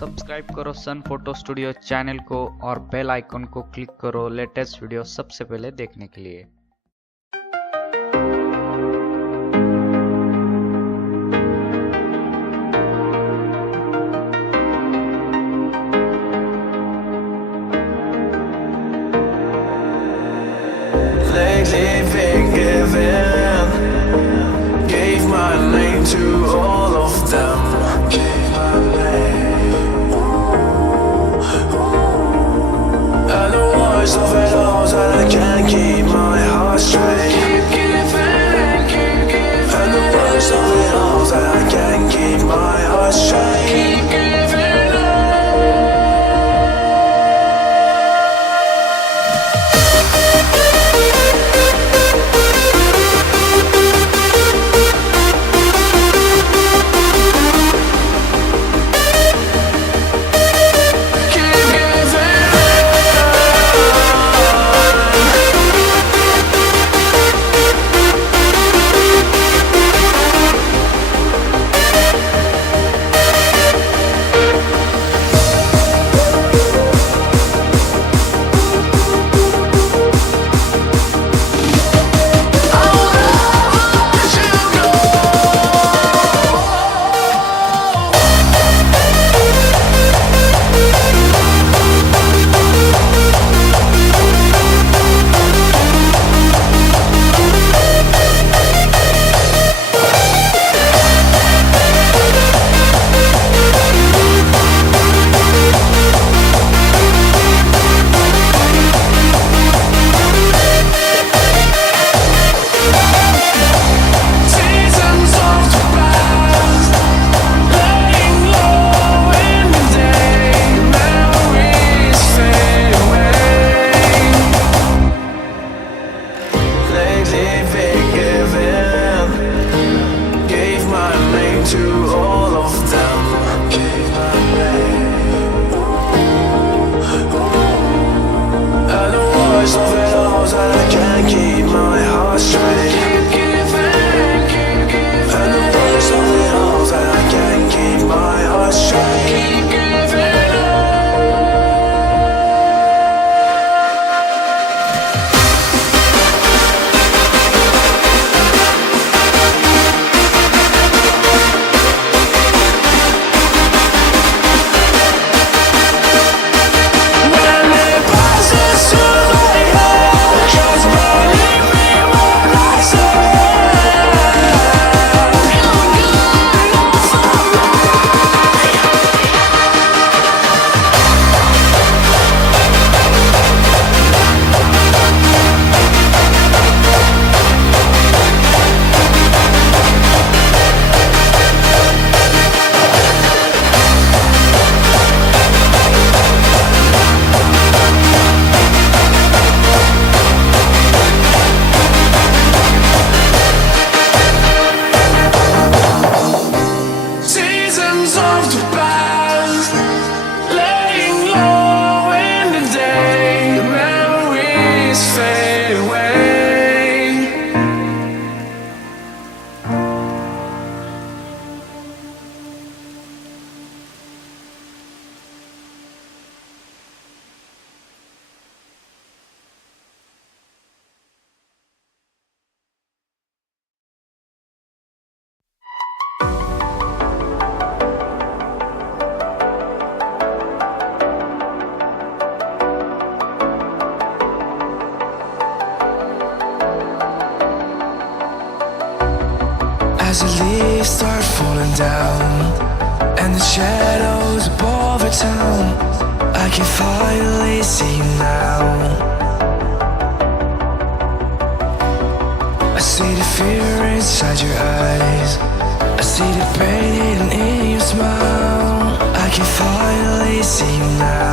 Subscribe करो सन photo studio channel को और बेल आइकन को क्लिक करो लेटेस्ट वीडियो सबसे पहले देखने के लिए। Lately been giving, gave my name to all of them. Gave my name, and the worst of it all is that I can't keep my heart straight. Keep giving, and the worst of it all is that I can't keep my heart straight. Keep giving. To all of them, gave my name, and the worst of it all is that I can't keep my heart straight. Keep giving, and the worst of it all is that I can't keep my heart straight. Keep giving. Of the past, laying low in the day, the memories fade away. As the leaves start falling down and the shadows above our town, I can finally see you now. I see the fear inside your eyes, I see the pain hidden in your smile. I can finally see you now.